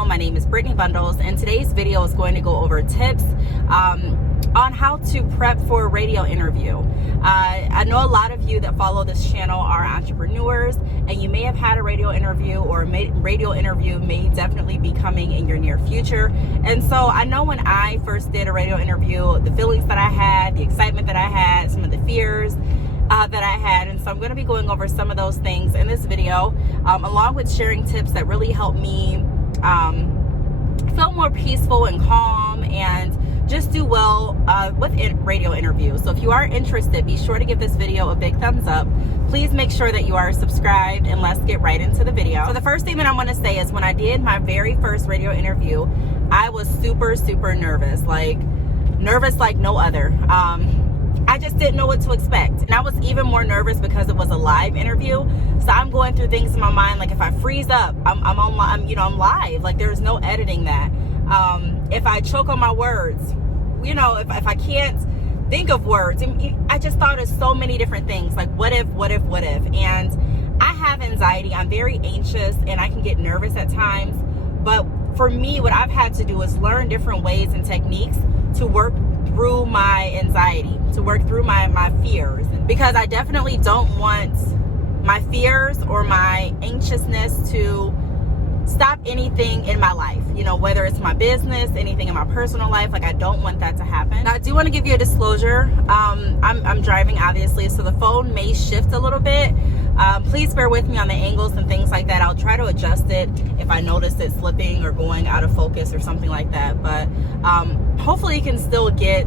channel. My name is Brittney Bundles, and today's video is going to go over tips on how to prep for a radio interview. I know a lot of you that follow this channel are entrepreneurs, and you may have had a radio interview, or a radio interview may definitely be coming in your near future. And so I know when I first did a radio interview, the feelings that I had, the excitement that I had, some of the fears that I had. And so I'm going to be going over some of those things in this video, along with sharing tips that really help me feel more peaceful and calm and just do well with radio interviews. So if you are interested, be sure to give this video a big thumbs up. Please make sure that you are subscribed, and let's get right into the video. So the first thing that I want to say is when I did my very first radio interview, I was super nervous, like no other. I just didn't know what to expect. And I was even more nervous because it was a live interview. So I'm going through things in my mind, like if I freeze up, I'm live. Like there's no editing that. If I choke on my words, if I can't think of words, I just thought of so many different things, like what if, and I have anxiety. I'm very anxious and I can get nervous at times. But for me, what I've had to do is learn different ways and techniques to work through my anxiety, to work through my fears, because I definitely don't want my fears or my anxiousness to stop anything in my life, whether it's my business, anything in my personal life. Like I don't want that to happen. Now, I do want to give you a disclosure. I'm driving, obviously, so the phone may shift a little bit. Please bear with me on the angles and things like that. I'll try to adjust it if I notice it slipping or going out of focus or something like that. But hopefully you can still get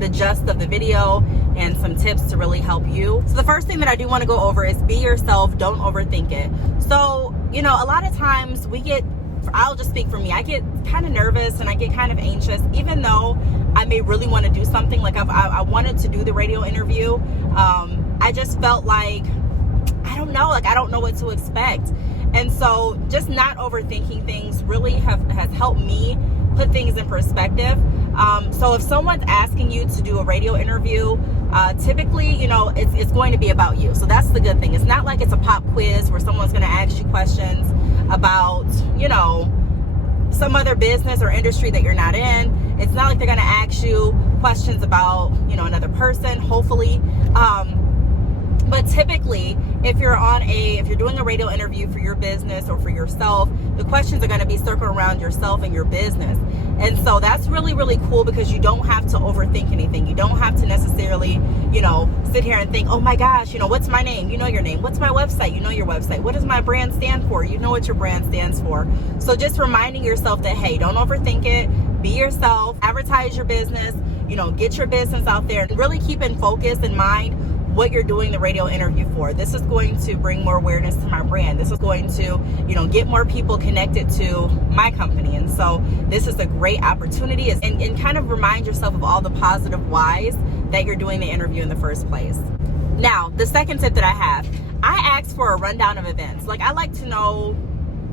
the gist of the video and some tips to really help you. So the first thing that I do want to go over is be yourself. Don't overthink it. So, a lot of times I'll just speak for me. I get kind of nervous and I get kind of anxious, even though I may really want to do something. Like I wanted to do the radio interview. I just felt like, I don't know what to expect. And so just not overthinking things really has helped me put things in perspective. So if someone's asking you to do a radio interview, typically, it's going to be about you. So that's the good thing. It's not like it's a pop quiz where someone's going to ask you questions about, some other business or industry that you're not in. It's not like they're going to ask you questions about, another person, hopefully. But typically, if you're doing a radio interview for your business or for yourself, the questions are going to be circled around yourself and your business. And so that's really cool, because you don't have to overthink anything. You don't have to necessarily, sit here and think, oh my gosh, what's my name? You know your name. What's my website? You know your website. What does my brand stand for? You know what your brand stands for. So just reminding yourself that, hey, don't overthink it. Be yourself. Advertise your business. Get your business out there, and really keep in focus in mind what you're doing the radio interview for. This is going to bring more awareness to my brand. This is going to, get more people connected to my company. And so this is a great opportunity, and kind of remind yourself of all the positive whys that you're doing the interview in the first place. Now, the second tip that I asked for a rundown of events. Like I like to know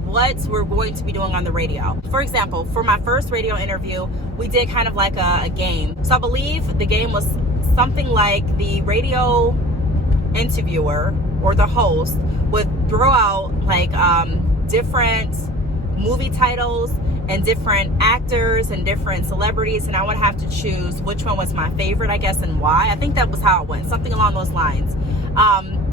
what we're going to be doing on the radio. For example, for my first radio interview, we did kind of like a game. So I believe the game was something like the radio interviewer or the host would throw out like different movie titles and different actors and different celebrities, and I would have to choose which one was my favorite, I guess, and why. I think that was how it went, something along those lines.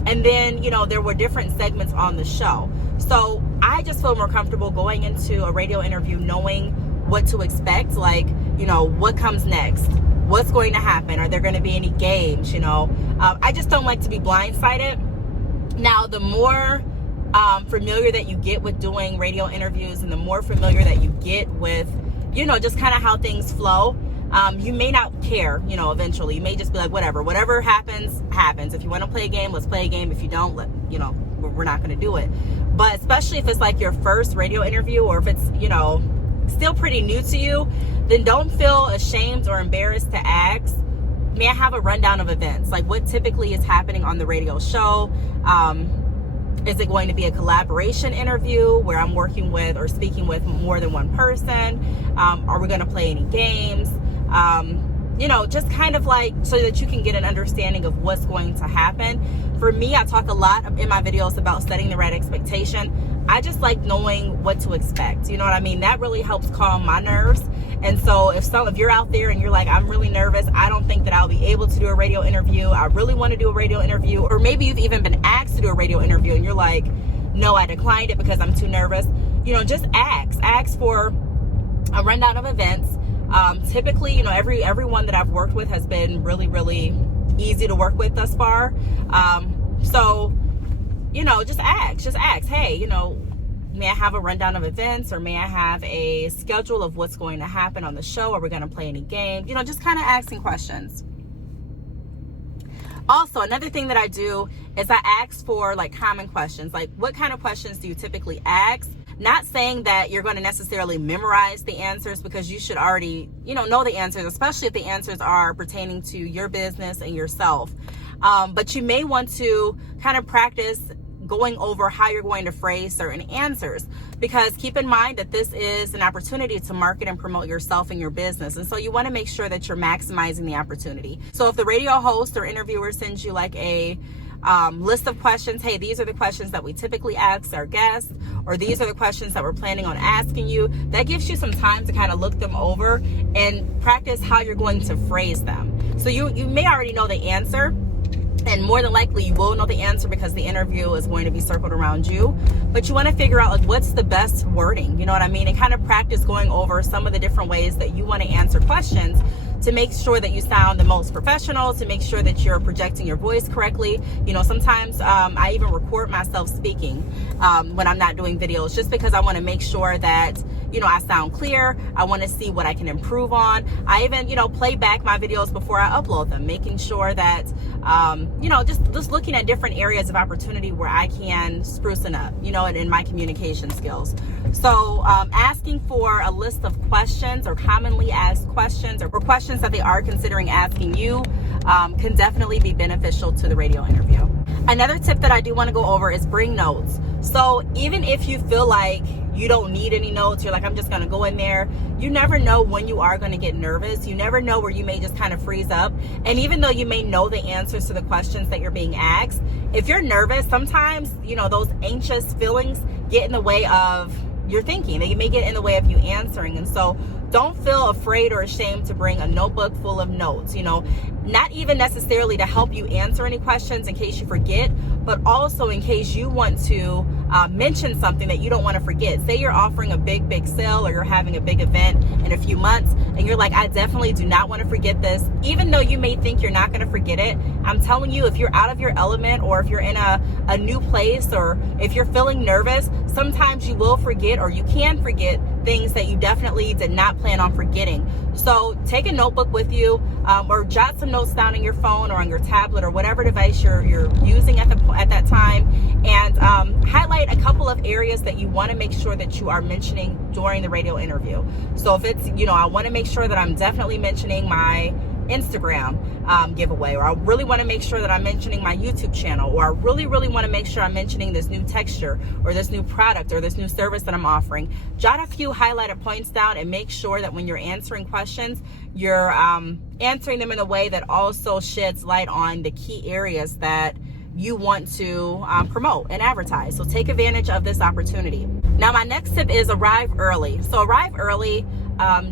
And then, there were different segments on the show. So I just feel more comfortable going into a radio interview knowing what to expect, like, what comes next. What's going to happen? Are there going to be any games? I just don't like to be blindsided. Now, the more familiar that you get with doing radio interviews, and the more familiar that you get with, just kind of how things flow, you may not care, eventually. You may just be like, whatever happens. If you want to play a game, let's play a game. If you don't, we're not going to do it. But especially if it's like your first radio interview, or if it's, still pretty new to you, then don't feel ashamed or embarrassed to ask, may I have a rundown of events? Like what typically is happening on the radio show? Is it going to be a collaboration interview where I'm working with or speaking with more than one person? Are we going to play any games? Just kind of like so that you can get an understanding of what's going to happen. For me, I talk a lot in my videos about setting the right expectation. I just like knowing what to expect. You know what I mean? That really helps calm my nerves. And so if you're out there and you're like, I'm really nervous, I don't think that I'll be able to do a radio interview, I really want to do a radio interview, or maybe you've even been asked to do a radio interview and you're like, no, I declined it because I'm too nervous. You know, just ask for a rundown of events. Typically, you know, everyone that I've worked with has been really, really easy to work with thus far. So, you know, just ask, hey, you know, may I have a rundown of events, or may I have a schedule of what's going to happen on the show? Are we going to play any games? You know, just kind of asking questions. Also, another thing that I do is I ask for like common questions. Like, what kind of questions do you typically ask? Not saying that you're going to necessarily memorize the answers, because you should already, you know the answers, especially if the answers are pertaining to your business and yourself. But you may want to kind of practice going over how you're going to phrase certain answers, because keep in mind that this is an opportunity to market and promote yourself and your business. And so you want to make sure that you're maximizing the opportunity. So if the radio host or interviewer sends you like a list of questions, hey, these are the questions that we typically ask our guests, or these are the questions that we're planning on asking you, that gives you some time to kind of look them over and practice how you're going to phrase them. So you may already know the answer, and more than likely you will know the answer because the interview is going to be circled around you, but you want to figure out like what's the best wording, you know what I mean, and kind of practice going over some of the different ways that you want to answer questions to make sure that you sound the most professional, to make sure that you're projecting your voice correctly. You know, sometimes I even record myself speaking when I'm not doing videos, just because I want to make sure that, you know, I sound clear. I want to see what I can improve on. I even, you know, play back my videos before I upload them, making sure that, you know, just looking at different areas of opportunity where I can spruce it up, you know, in my communication skills. So asking for a list of questions or commonly asked questions, or questions that they are considering asking you, can definitely be beneficial to the radio interview. Another tip that I do want to go over is bring notes. So even if you feel like you don't need any notes, you're like, I'm just going to go in there, you never know when you are going to get nervous. You never know where you may just kind of freeze up. And even though you may know the answers to the questions that you're being asked, if you're nervous, sometimes, you know, those anxious feelings get in the way of your thinking. They may get in the way of you answering. And so don't feel afraid or ashamed to bring a notebook full of notes, you know, not even necessarily to help you answer any questions in case you forget, but also in case you want to mention something that you don't want to forget. Say you're offering a big sale, or you're having a big event in a few months, and you're like, I definitely do not want to forget this. Even though you may think you're not going to forget it, I'm telling you, if you're out of your element, or if you're in a new place, or if you're feeling nervous, sometimes you will forget, or you can forget things that you definitely did not plan on forgetting. So take a notebook with you, or jot some notes down on your phone or on your tablet or whatever device you're using at that time, and highlight a couple of areas that you want to make sure that you are mentioning during the radio interview. So if it's, you know, I want to make sure that I'm definitely mentioning my Instagram giveaway, or I really want to make sure that I'm mentioning my YouTube channel, or I really want to make sure I'm mentioning this new texture, or this new product, or this new service that I'm offering. Jot a few highlighted points down, and make sure that when you're answering questions, you're answering them in a way that also sheds light on the key areas that you want to promote and advertise. So take advantage of this opportunity. Now, my next tip is arrive early. So arrive early,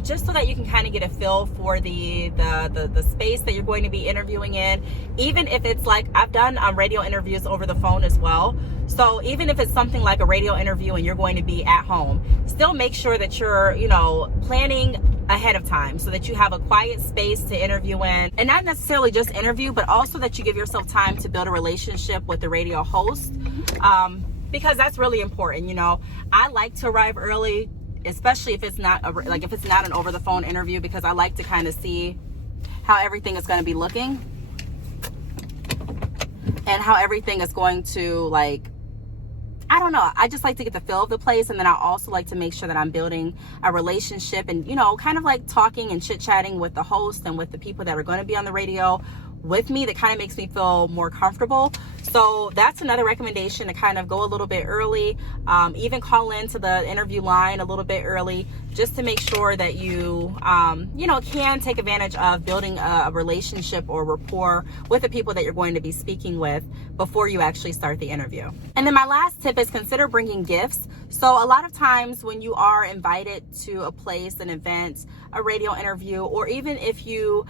just so that you can kind of get a feel for the space that you're going to be interviewing in. Even if it's like, I've done radio interviews over the phone as well. So even if it's something like a radio interview and you're going to be at home, still make sure that you're, you know, planning ahead of time so that you have a quiet space to interview in, and not necessarily just interview, but also that you give yourself time to build a relationship with the radio host, because that's really important. You know, I like to arrive early, especially if it's not if it's not an over the phone interview, because I like to kind of see how everything is going to be looking and how everything is going to, like, I don't know, I just like to get the feel of the place. And then I also like to make sure that I'm building a relationship and, you know, kind of like talking and chit-chatting with the host and with the people that are going to be on the radio with me. That kind of makes me feel more comfortable. So that's another recommendation, to kind of go a little bit early, even call into the interview line a little bit early, just to make sure that you, you know, can take advantage of building a relationship or rapport with the people that you're going to be speaking with before you actually start the interview. And then my last tip is consider bringing gifts. So a lot of times when you are invited to a place, an event, a radio interview, or even if you,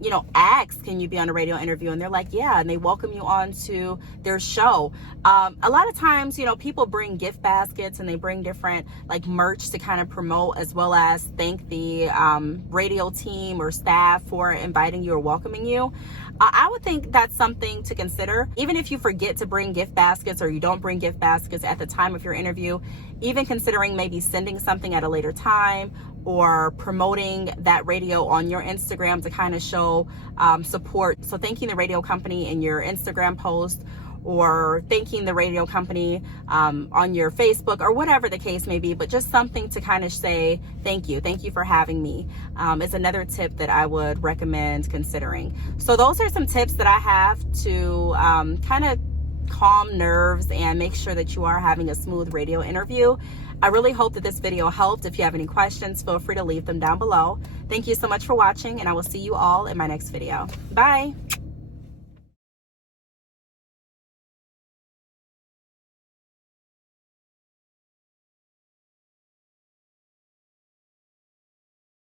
you know, ask, can you be on a radio interview? And they're like, yeah, and they welcome you on to their show. A lot of times, you know, people bring gift baskets and they bring different like merch to kind of promote, as well as thank the radio team or staff for inviting you or welcoming you. I would think that's something to consider. Even if you forget to bring gift baskets or you don't bring gift baskets at the time of your interview, even considering maybe sending something at a later time or promoting that radio on your Instagram to kind of show support. So thanking the radio company in your Instagram post, or thanking the radio company on your Facebook, or whatever the case may be, but just something to kind of say thank you for having me, is another tip that I would recommend considering. So those are some tips that I have to kind of calm nerves and make sure that you are having a smooth radio interview. I really hope that this video helped. If you have any questions, feel free to leave them down below. Thank you so much for watching, and I will see you all in my next video. Bye.